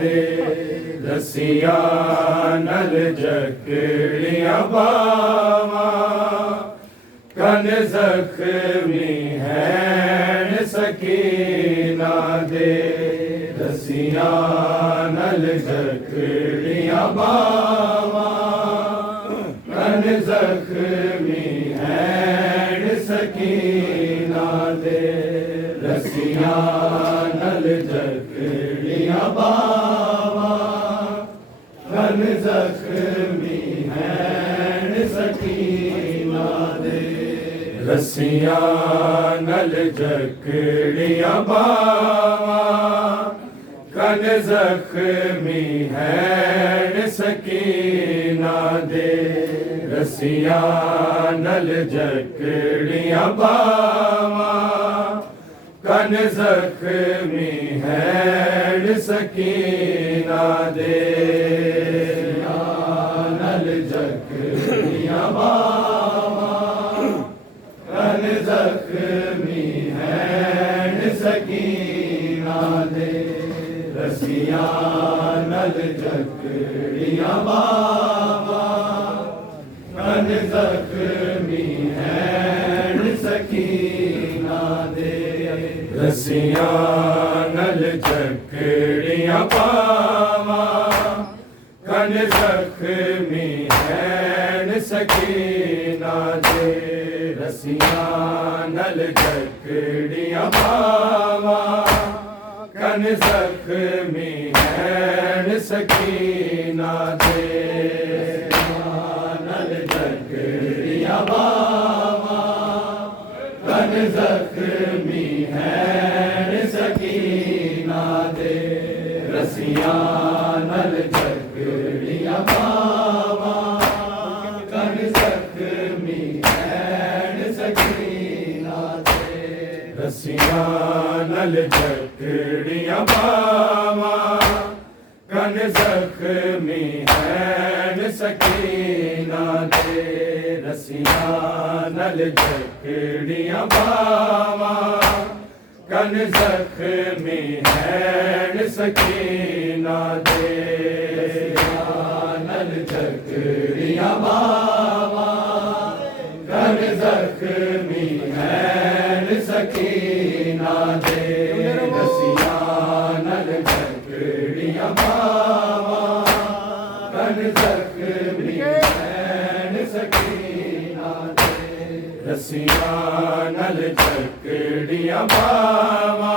दे रसिया नल जकड़ियां बावा कन जख्मी हैन सकीना दे रसिया नल जकड़ियां बावा कन जख्मी हैन सकीना दे रसिया नल जकड़ियां बावा कन जख्मी हैन सकीना दे रसिया नल जकड़ियां बावा कन जख्मी हैन सकीना दे रसिया नल जकड़ियां बावा कन जख्मी हैन सकीना दे नल जकड़ियां बावा कन जख्मी हैन सकीना दे रसिया नल जकड़ियां बावा कन जख्मी हैन सकीना दे रसिया नल जकड़ियां बावा कन जख्मी हैन सकीना दे रसिया नल जकड़ियां बावा कन जख्मी हैन सकीना दे नल जकड़ियां बावा कन जख्मी हैन सकीना दे रसिया नल जकड़ियां बावा कन जख्मी हैन सकीना दे रसिया नल जकड़ियां बावा कन जख्मी हैन सकीना दे रसिया नल जकड़ियां बावा कन जख्मी हैन सकीना दे नल जकड़ियां बावा कन जख्मी हैन सकीना दे रसिया नल जकड़ियां बावा कन जख्मी हैन सकीना दे रसिया नल जकड़ियां बावा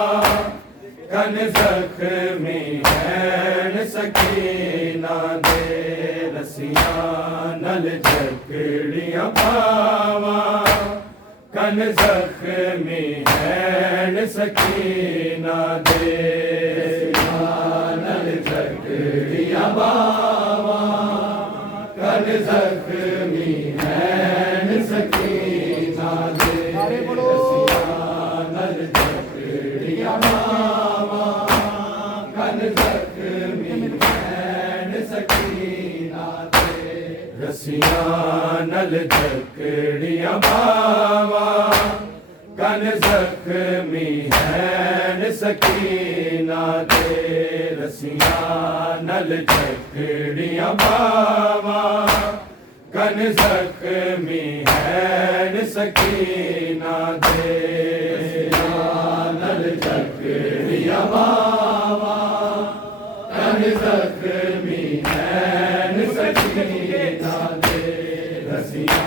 कन जख्मी हैन सकीना दे रसिया नल जकड़ियां बावा कन जख्मी हैन सकीना दे नल जकड़ियां बावा कन जख्मी हैन सकीना दे रसिया नल जकड़ियां बावा कन जख्मी हैन सकीना दे रसिया नल जकड़ियां बावा कन जख्मी हैन सकीना दे रसिया नल जकड़ियां बावा कन जख्मी हैन सकीना दे नल जकड़ियां बावा कन जख्मी हैन सकीना दे रसिया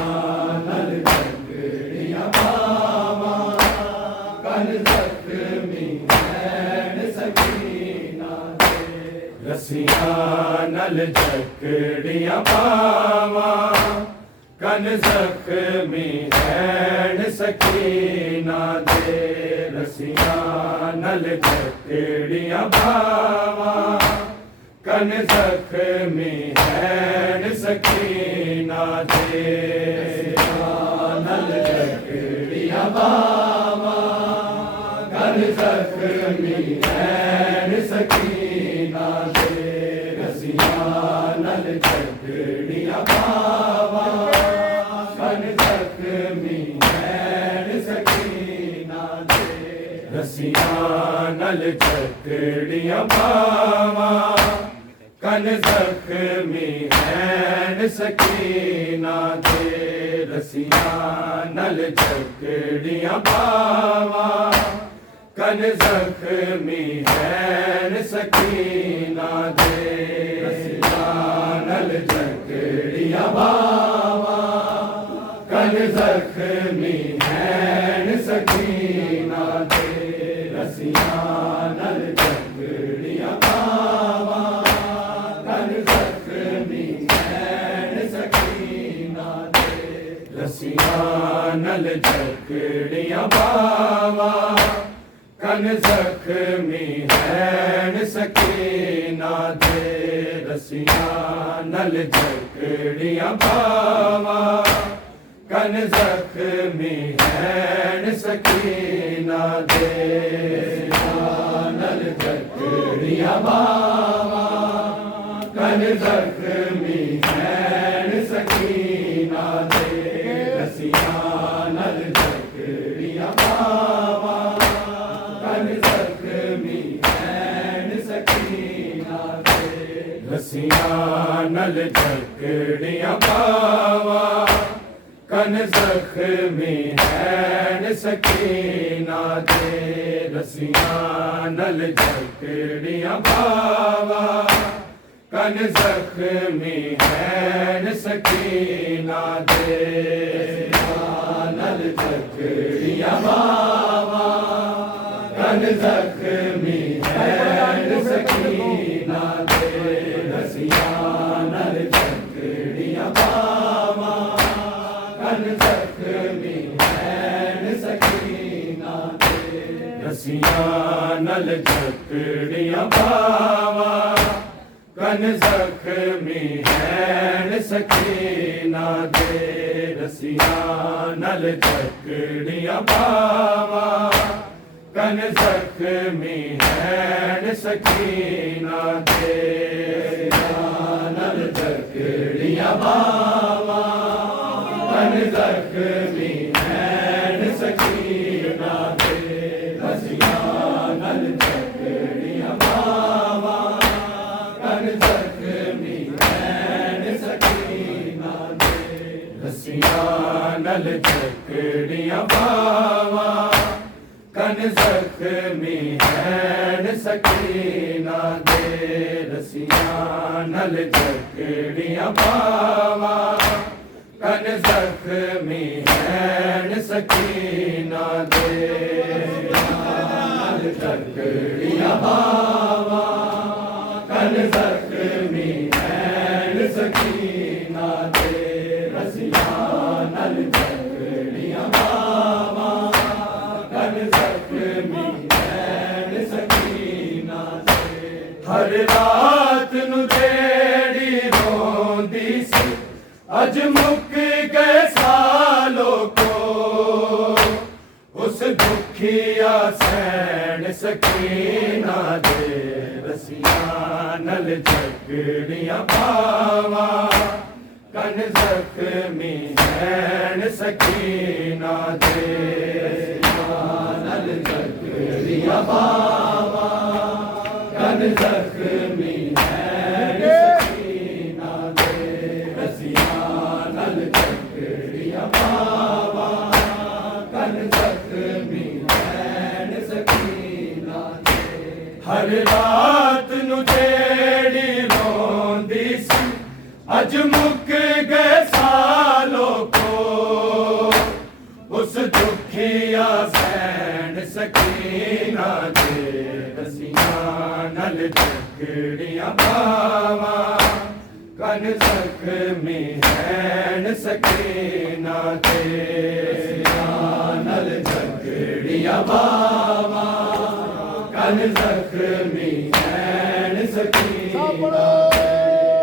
नल जकड़ियां बावा कन जख्मी हैन सकीना दे रसिया नल जकड़ियां बावा कन जख्मी हैन सकीना दे रसिया नल जकड़ियां बावा कन जख्मी हैन सकीना दे नल जकड़ियां बावा कन जख्मी हैन सकीना दे रसिया नल जकड़ियां बावा कन जख्मी हैन सकीना दे रसिया नल जकड़ियां जकड़ियां बावां कन जख्मी हैन सकीना दे रसियां नल जकड़ियां बावां कन जख्मी हैन सकीना दे रसियां नल जकड़ियां बावां कन जख्मी हैन सकीना दे रसियां नल जकड़ियां बावां कन जख्मी हैन सकीना दे रसियां नल जकड़ियां बावां कन जख्मी हैन सकीना दे रसियां नल जकड़ियां बावां कन जख्मी हैन सकीना दे नल जकड़ियां बावां कन जख्मी हैन सकीना दे रसियां नल जकड़ियां बावां कन जख्मी हैन सकीना दे रसियां नल जकड़ियां बावां कन जख्मी हैन सकीना दे रसियां नल जकड़ियां बावां कन जख्मी हैन सकीना दे नल जकड़ियां बावां कन जख्मी हैन सकीना दे रसियां नल जकड़ियां बावां कन जख्मी हैन सकीना दे रसियां नल जकड़ियां बावां कन जख्मी हैन सकीना दे रसियां नल जकड़ियां बावां कन जख्मी हैन सकीना दे नल जकड़ियां बावां कन जख्मी हैन सकीना दे रसियां नल जकड़ियां बावां कन जख्मी हैन सकीना दे रसियां नल जकड़ियां बावां कन जख्मी हैन सकीना दे रसियां नल जकड़ियां बावां कन जख्मी हैन सकीना दे नल जकड़ियां बावां कन जख्मी हैन सकीना दे रसियां नल जकड़ियां बावां कन जख्मी हैन सकीना दे हर रात नू जेड़ी रोंदी सी अज मुक गए सालों को उस दुखिया सैन सकीना दे रसियां नल जकड़ियां बावां कन जख्मी हैन सकीना दे नल जकड़ियां बावां कन जख्मी हैन सकीना दे रसियां नल जकड़ियां बावां कन जख्मी हैन सकीना दे हर रात नू जेड़ी रोंदी सी अज मुक गए सालों को उस दुखिया सैन सकीना दे रसियां नल जकड़ियां बावां कन जख्मी हैन सकीना दे नल जकड़ियां बावां कन जख्मी हैन सकीना दे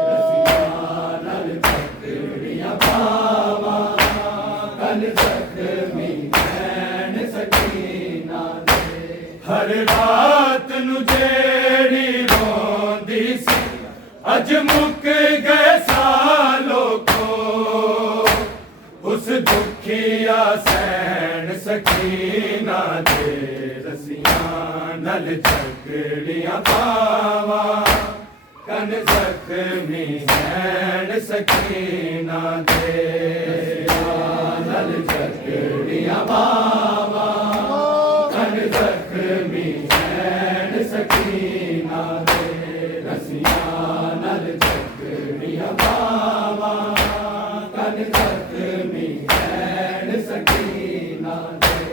रसियां नल जकड़ियां बावां कन जख्मी हैन सकीना दे हर रात नू जेड़ी रोंदी सी अज मुक गए सालों को उस दुखिया सैन सकीना दे रसियां नल जग जकड़ियां पावा कन जख्मी नैन सकीना दे नल जकड़ियां पावा कन जख्मी नैन सकीना दे रसिया नल जकड़ियां पावा कन जख्मी नैन सकीना दे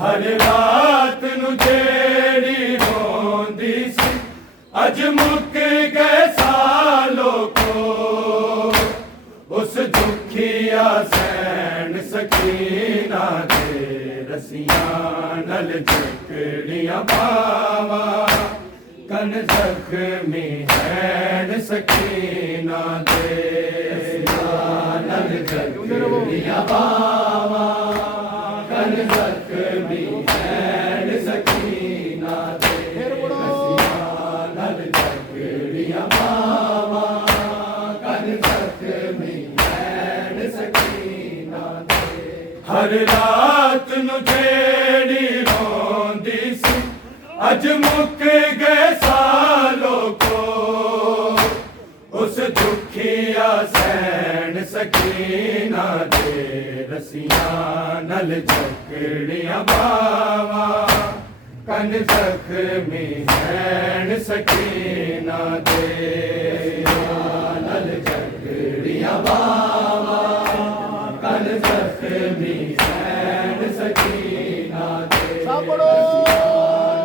हर रात नू जेड़ी रोंदी सी अज मुक गए सालों को उस दुखिया सैन सकीना दे रसिया नल जकड़ियां पावा कन जख्मी नैन सकीना दे नल जकड़ियां पावा कन जख्मी नैन सकीना दे नल जकड़ियां पावा कन जख्मी नैन सकीना दे हर रात नू जेड़ी रोंदी सी अज मुक गए सालों को उस दुखिया सैन सकीना दे रसिया नल जकड़ियां पावा कन जख्मी नैन सकीना दे नल जकड़ियां पावा कन जख्मी नैन सकीना दे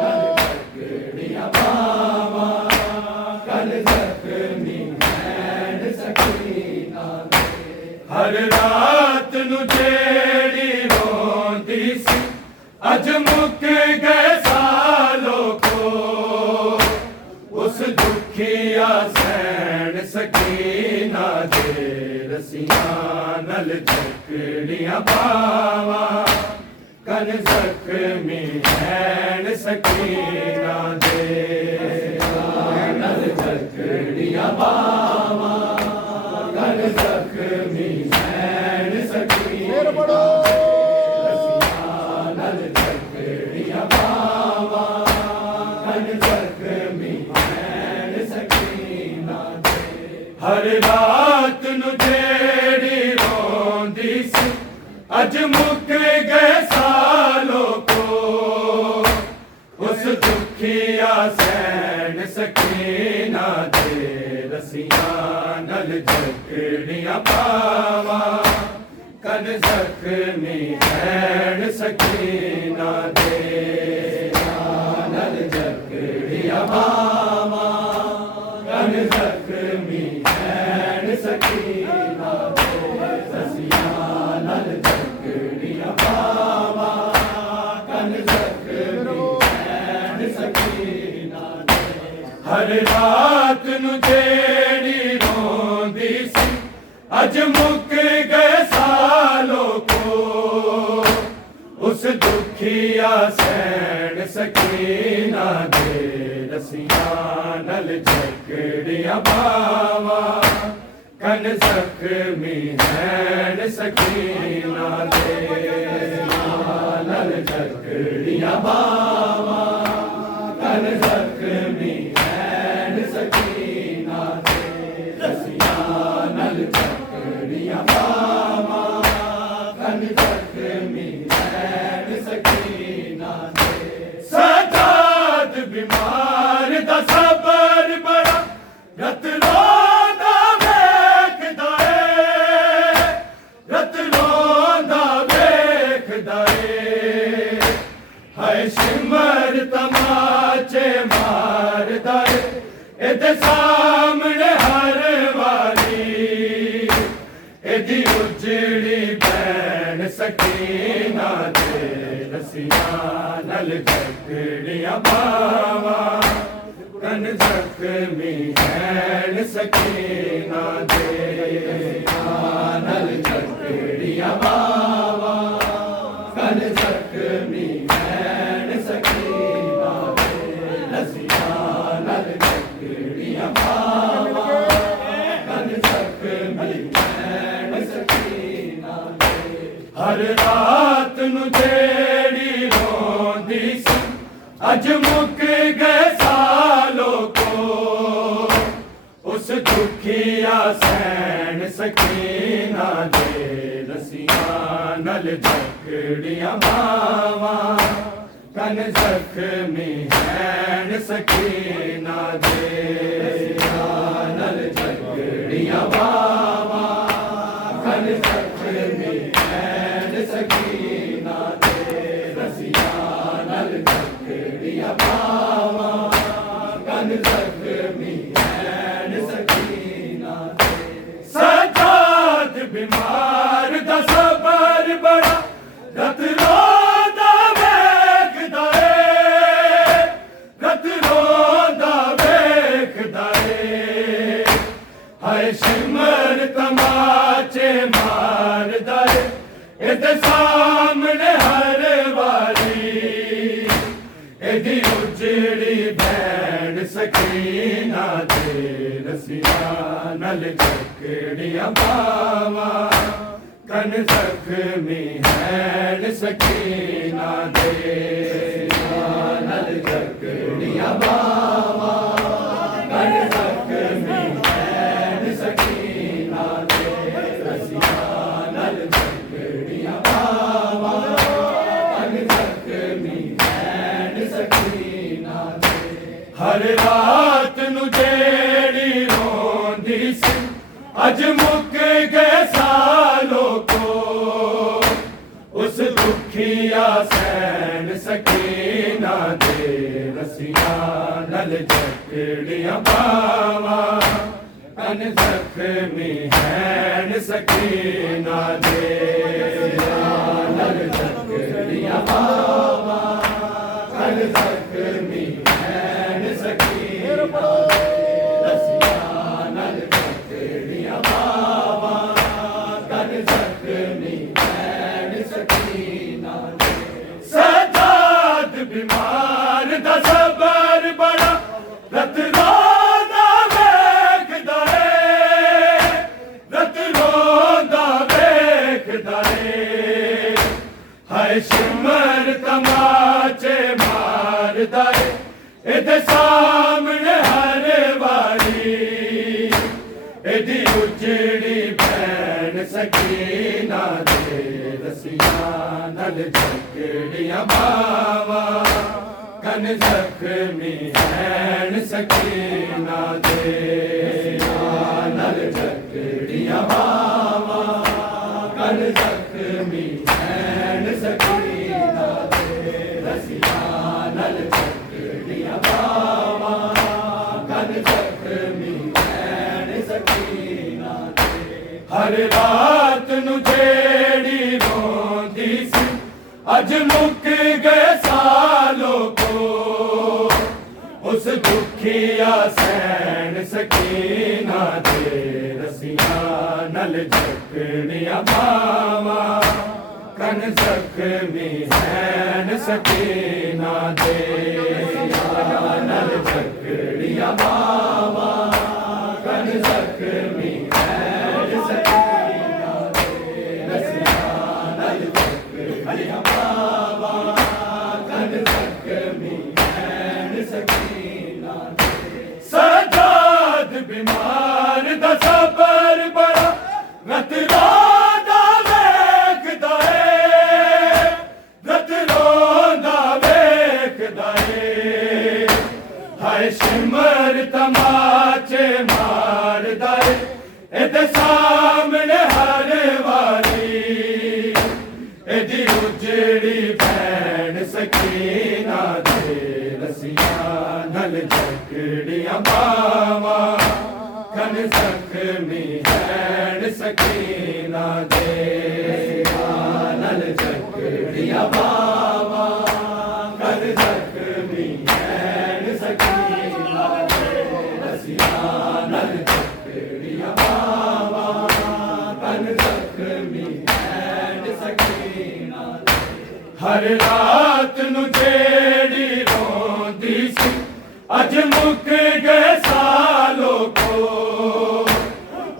नल जकड़ियां पावा कन जख्मी नैन सकीना दे हर रात नू जेड़ी रोंदी सी अज मुक गए सालों को उस दुखिया सैन सकीना दे रसिया नल जकड़ियां पावा कन जख्मी नैन सकीना दे नल जकड़ियां पावा कन जख्मी नैन सकीना हर रात नू जेड़ी रोंदी सी अज मुक गए सालों को उस दुखिया सैन सकीना दे रसिया नल जकड़ियां पावा कन जख्मी नैन सकीना दे नल जकड़ियां पावा कन जख्मी नैन सकीना दे रसिया नल जकड़ियां पावा कन जख्मी नैन सकीना दे हर रात नू जेड़ी रोंदी सी अज मुक गए सालों को उस दुखिया सैन सकीना दे रसिया नल जकड़ियां पावा कन जख्मी नैन सकीना दे नल जकड़ियां पावा कन जख्मी नैन सकीना दे रसिया नल जकड़ियां पावा कन जख्मी नैन सकीना दे सजाद बीमार दा सबर बड़ा रत रोंदा वेखदा ए हाय सिमर तमाचे मारदा ए एदे सामने हर वारी एदी उजड़ी बैन सकीना दे रसिया नल जकड़ियां पावा कन जख्मी नैन सकीना दे नल जकड़ियां पावा कन जख्मी नैन सकीना दे रसिया नल जकड़ियां पावा कन जख्मी नैन सकीना दे हर रात नू जेड़ी रोंदी सी अज मुक गए दुखिया सैन सकीना दे रसियां नल जकड़ियां बावा कन जख्मी हैन सकीना दे रसियां नल जकड़ियां बावा कन जख्मी हैन सकीना दे रसियां नल जकड़ियां बावा कन जख्मी हैन सकीना दे सजाद बीमार दा सबर बड़ा रत रोंदा वेखदा ए रत रोंदा वेखदा ए हाय शिमर तमाचे मारदा ए इहदे सामने हर वारी इहदी उजड़ी भैन सकीना दे रसियां नल जकड़ियां बावा कन जख्मी हैन सकीना दे रसियां नल जकड़ियां बावा कन जख्मी हैन सकीना दे रसियां नल जकड़ियां बावा कन जख्मी हैन सकीना दे हर रात नू जेड़ी रोंदी सी अज मुक गए सालों को उस दुखिया सैन सकीना दे रसियां नल जकड़ियां बावा कन जख्मी हैन सकीना दे रसियां नल जकड़ियां बावा कन जख्मी हैन सकीना दे रसियां नल जकड़ियां बावा कन जख्मी हैन सकीना दे सजाद बीमार दा सबर बड़ा रत रोंदा वेखदा ए रत रोंदा वेखदा ए हाय शिमर तमाचे मारदा ए इहदे सामने हर वारी इहदी उजड़ी भैन सकीना दे रसियां नल जकड़ियां बावा कन जख्मी हैन सकीना दे रसियां नल जकड़ियां बावा कन जख्मी हैन सकीना दे रसियां नल जकड़ियां बावा कन जख्मी हैन सकीना दे हर रात नू जेड़ी रोंदी सी अज मुक गए सालों को उस दुखिया सैन सकीना दे रसियां नल जकड़ियां बावा कन जख्मी हैन सकीना दे रसियां नल जकड़ियां बावा कन जख्मी हैन सकीना दे रसियां नल जकड़ियां बावा कन जख्मी हैन सकीना दे सजाद बीमार दा सबर बड़ा रत रोंदा वेखदा ए रत रोंदा वेखदा ए हाय शिमर तमाचे मारदा ए इहदे सामने हर वारी इहदी उजड़ी भैन सकीना दे रसियां नल जकड़ियां बावा कन जख्मी हैन सकीना दे रसियां नल जकड़ियां बावा कन जख्मी हैन सकीना दे रसियां नल जकड़ियां बावा कन जख्मी हैन सकीना दे हर रात नू जेड़ी रोंदी सी अज मुक गए सालों को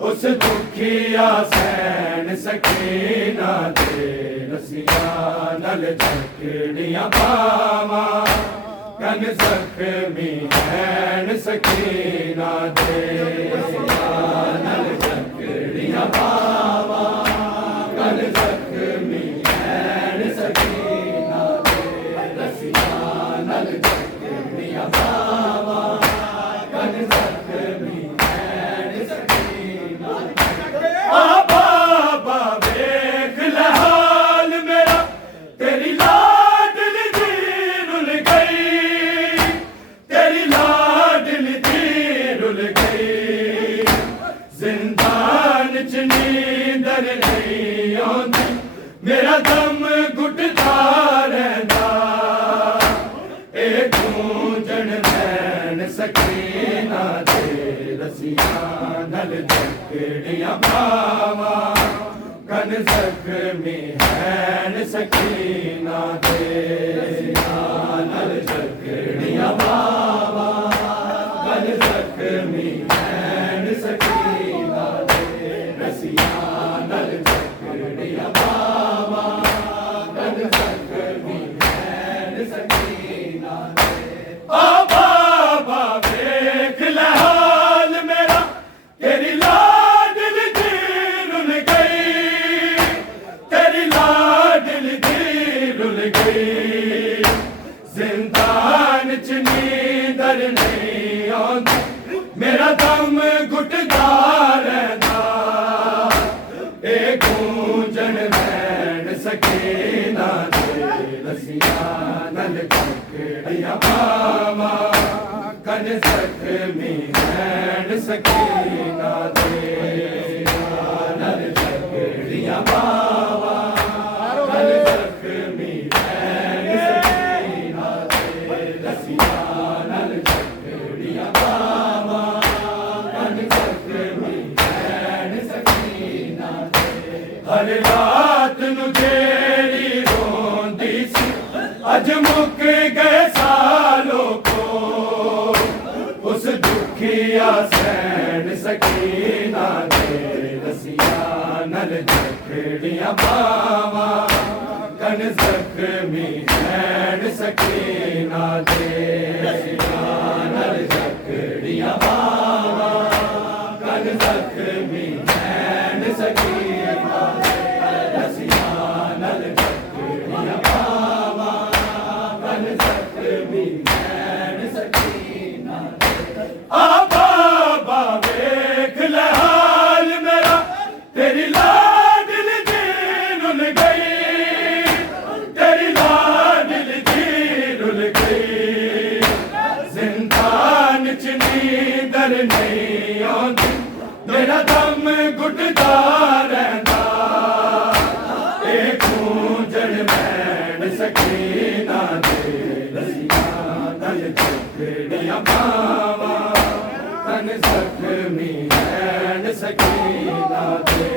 उस दुखिया सैन सकीना दे रसियां नल जकड़ियां बावा कन जख्मी हैन सकीना दे नल जकड़ियां बावा कन जख्मी हैन सकीना दे रसिया नल जकड़ियां बावा कन जख्मी हैन सकीना दे बाबा वेख ले हाल मेरा तेरी लाडली दी रुल गई तेरी लाडली दी रुल गई जिंदान च नींदर नहीं आंदी मेरा दम घुटदा रहिंदा ए गूंजण नैन सकीना दे रसियां नल जकड़ियां बावा कन जख्मी हैन सकीना दे नल जकड़ियां बावा कन जख्मी हैन सकीना दे रसियां नल जकड़ियां बावा कन जख्मी हैन सकीना दे बाबा वेख ले हाल मेरा तेरी लाडली दी रुल गई तेरी लाडली दी रुल गई जिंदान च नींदर नहीं आंदी मेरा दम घुटदा रहिंदा ए गूंजण नैन सकीना दे रसियां नल जकड़ियां बावा कन जख्मी हैन सकीना दे नल जकड़ियां बावा कन जख्मी हैन सकीना दे रसियां नल जकड़ियां बावा कन जख्मी हैन सकीना दे हर रात नू जेड़ी रोंदी सी अज मुक गए सालों को उस दुखिया सैन सकीना दे रसियां नल जकड़ियां बावा कन जख्मी हैन सकीना दे रसियां नल जकड़ियां बावा कन जख्मी हैन सकीना दे रसियां नल जकड़ियां बावा कन जख्मी हैन सकीना दे बाबा वेख ले हाल मेरा तेरी लाडली दी रुल गई तेरी लाडली दी रुल गई जिंदान च नींदर नहीं आंदी मेरा दम घुटदा रहिंदा ए गूंजण नैन सकीना दे रसियां नल जकड़ियां बावा कन जख्मी हैन सकीना दे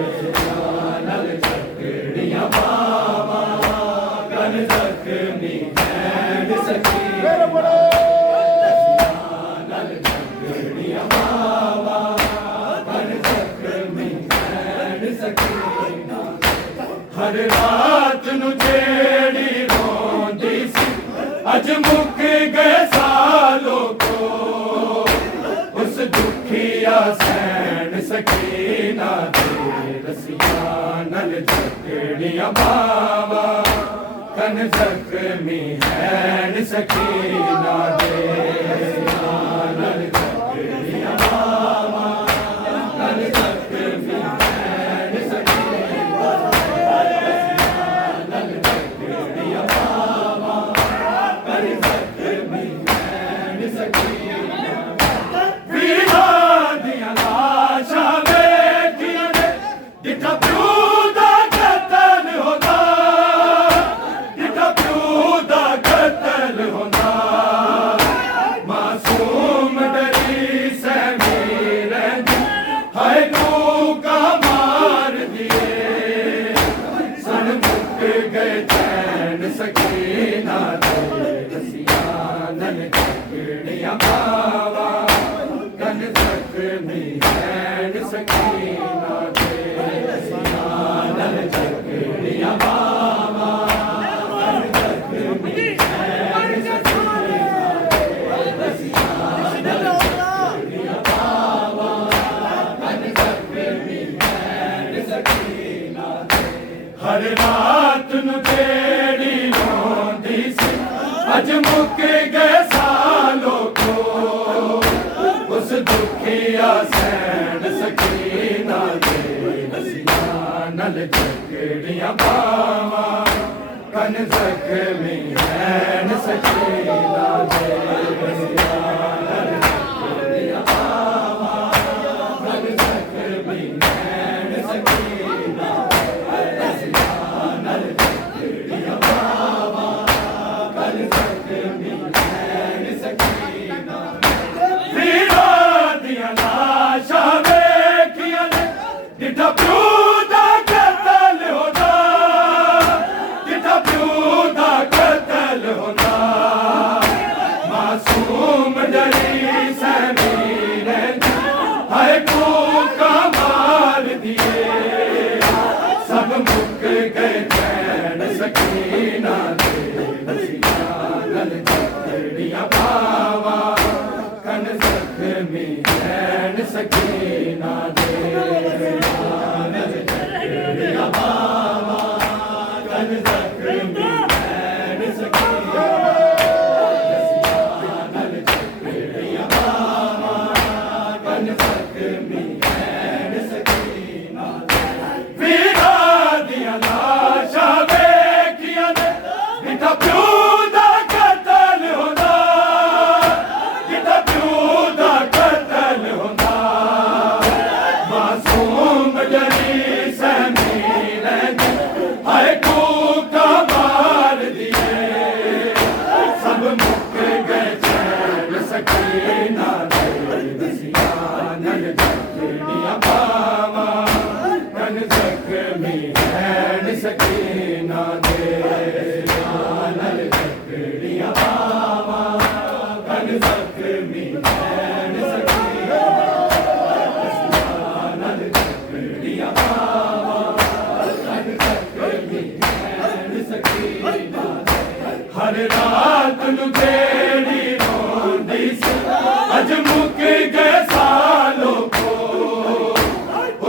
रसियां नल जकड़ियां बावा कन जख्मी हैन सकीना दे रसियां नल जकड़ियां बावा कन जख्मी हैन सकीना दे हर रात नू जेड़ी रोंदी सी अज मुक गए सालों को उस दुखिया सैन सकीना दे रसियां नल जकड़ियां बावा कन जख्मी हैन सकीना दे रसियां नल जकड़ियां बावा कन जख्मी हैन सकीना दे रसियां नल जकड़ियां बावा कन जख्मी हैन सकीना वीरां दियां लाशां वेखियां ने दिखा प्यो दा कतल होंदा दिखा प्यो दा कतल होंदा मुक गए सालों को उस दुखिया सैन सकीना दे रसिया नल जकड़ियां बावा कन जख्मी नैन सकीना दे रसिया नल जकड़ियां बावा कन जख्मी नैन सकीना रसिया नल जकड़ियां बावा कन जख्मी नैन सकीना वीरा दिया लाशा वेखिया ने डिठा प्यू दा कतल होना डिठा प्यू दा कतल होना मासूम जरी समीर हाय को कमाल दिए सब मुक गए चैन सकीना दे रसिया नल जकड़ियां बावा कन जख्मी नैन सकीना दे रसिया नल जकड़ियां बावा कन जख्मी नैन सकीना रसिया नल जकड़ियां बावा कन जख्मी नैन सकीना वीरा दिया लाशा वेखिया ने डिठा प्यू दा कतल होना डिठा प्यू दा कतल होना मासूम जरी समीर हाय को कमाल दिए सब मुक गए चैन सकीना दे रसिया नल जकड़ियां बावा कन जख्मी नैन सकीना दे रसिया नल जकड़ियां बावा कन जख्मी नैन सकीना रसिया नल जकड़ियां बावा कन जख्मी नैन सकीना हर रात नु तेरी रोंदी सी अज मुक गए सालों को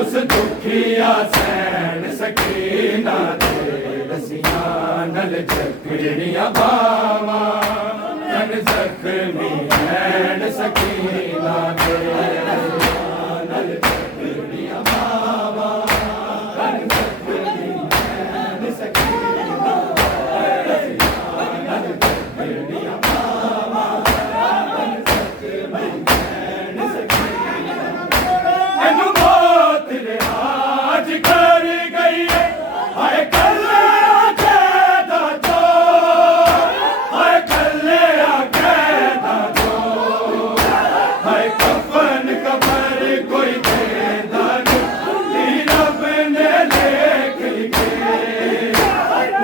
उस दुखिया सैन सकीना दे रसिया नल जकड़ियां बावा कन जख्मी नैन सकीना दे रसिया नल जकड़ियां बावा कन जख्मी नैन सकीना रसिया नल जकड़ियां बावा कन जख्मी नैन सकीना एनु मौत रे आज कर गई है हाय कल्ले आके दादो हाय कल्ले आके दादो हाय कफन कबर कोई देदा नहीं रब ने लेख लिखे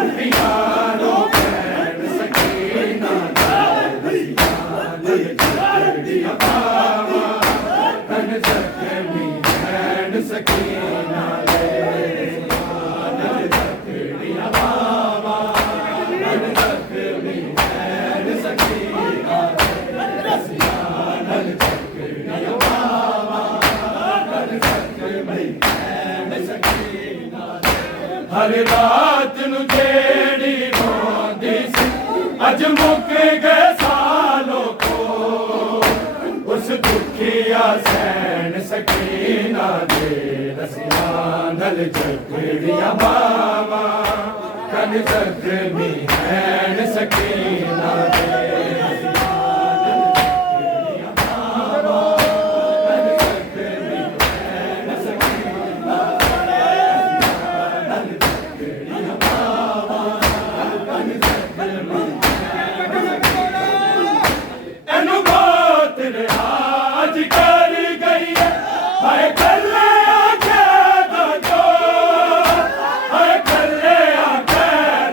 उठियारो पैर सकीना दे रसिया नल जकड़ियां बावा कन जख्मी नैन सकीना दे रसिया नल जकड़ियां बावा कन जख्मी नैन सकीना दे रसिया नल जकड़ियां बावा कन जख्मी नैन सकीना हर रात नु जेड़ी रोंदी सी अज मुक गए सालों को उस दुखिया सैन सकीना दे रसिया नल जकड़ियां बावा कन जख्मी नैन सकीना दे रसिया नल जकड़ियां बावा कन जख्मी नैन सकीना दे रसिया नल जकड़ियां बावा कन जख्मी नैन सकीना एनु मौत रे आज कर गई है हाय कल्ले आके दादो हाय कल्ले आके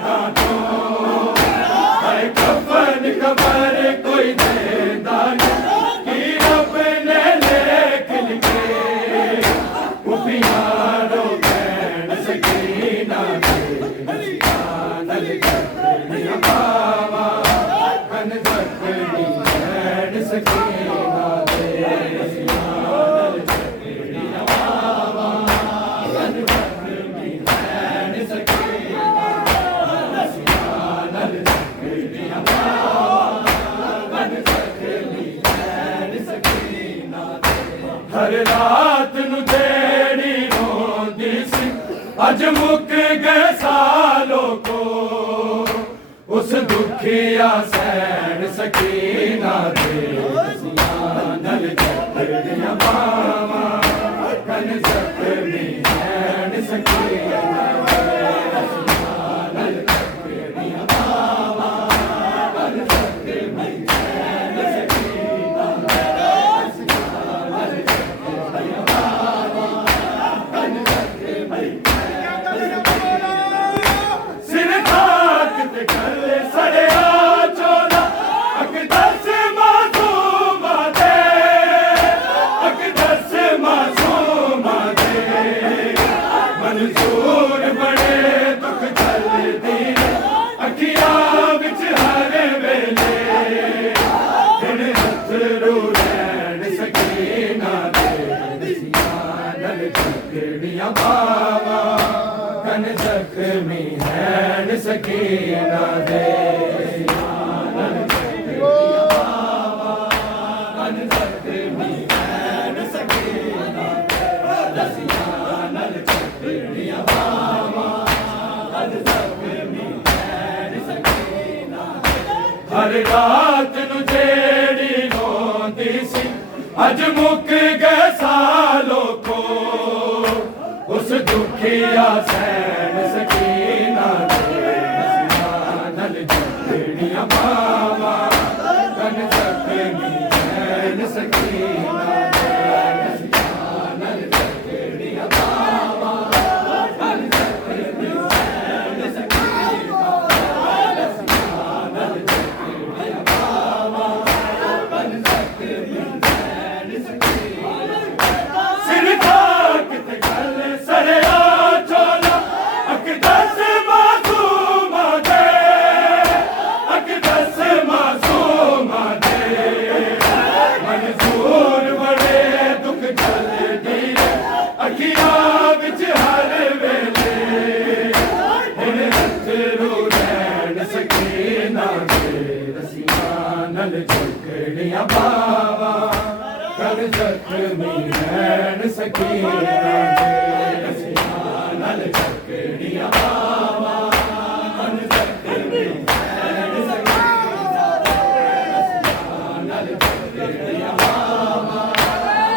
दादो हाय कफ हर रात नूं जेड़ी रोंदी सी अज मुक गए सालों को उस दुखिया सैन सकीना दे नल चकड़ियां बावा कन जख्मी सैन सकीना दे नल चकड़ियां बावा कन जख्मी सैन सकीना दे नल चकड़ियां बावा कन जख्मी सिर खाक ते गल सड़िया चोला अकदस मासूमा दे अकदस मासूमा दे मंजूर बड़े दुख चलदी अखियां विच हर वेले दिन अथरू रैन सकीना दे नल चकड़ियां बावा कन जख्मी हैन सकीना दे नल चकड़ियां बावा कन जख्मी हैन सकीना दे नल चकड़ियां बावा कन जख्मी हैन सकीना दे हर रात नूं जेड़ी रोंदी सी अज मुक गए सालों को उस दुखिया सैन सकीना दे नल चकड़ियां बावा कन जख्मी सैन सकीना दे नल चकड़ियां बावा कन जख्मी सैन सकीना दे नल चकड़ियां बावा कन जख्मी सैन सकीना दे सिर खाक ते गल सड़िया चोला अकदस मासूमा दे अकदस मासूमा दे मंजूर बड़े दुख चलदी अखियां विच हर वेले दिन अथरू रैन सकीना दे नल चकड़ियां बावा कन जख्मी हैन सकीना दे नल चकड़ियां बावा कन जख्मी हैन सकीना दे नल चकड़ियां बावा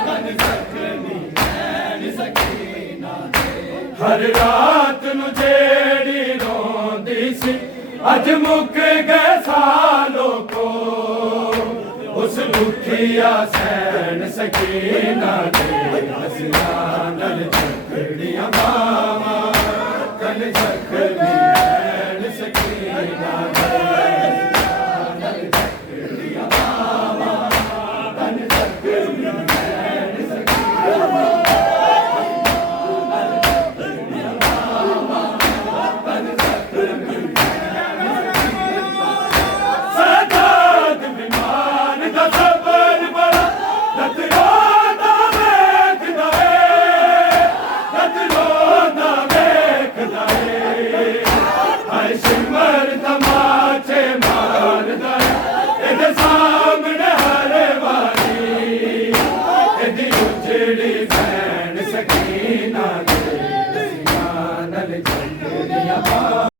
कन जख्मी हैन सकीना दे हर रात नूं जेड़ी रोंदी सी अज मुक गए सालों को उस दुखिया सैन सकीना दे नल चकड़ियां बावा